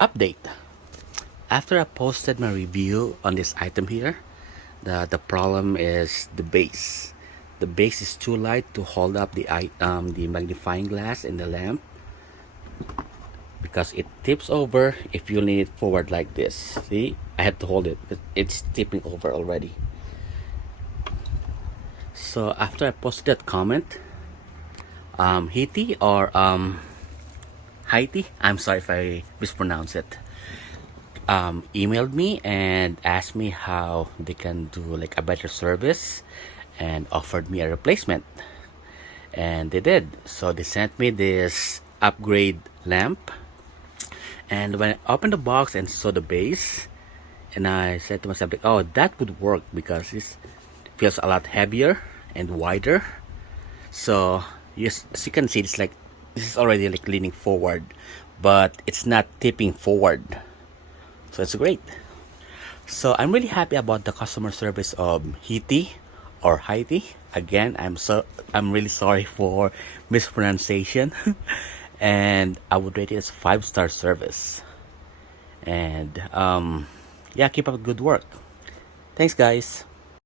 Update. After I posted my review on this item here, the problem is the base. The base is too light to hold up the magnifying glass in the lamp, because it tips over if you lean it forward like this. See, I had to hold it because it's tipping over already. So after I posted that comment, HITTI or HITTI, I'm sorry if I mispronounce it, emailed me and asked me how they can do like a better service and offered me a replacement, and they did. So they sent me this upgrade lamp, and when I opened the box and saw the base, and I said to myself like, oh, that would work because this feels a lot heavier and wider. So yes, as you can see, it's like this is already like leaning forward, but it's not tipping forward. So it's great. So I'm really happy about the customer service of HITTI or HITTI. Again, I'm really sorry for mispronunciation, and I would rate it as 5-star service. And yeah, keep up good work. Thanks, guys.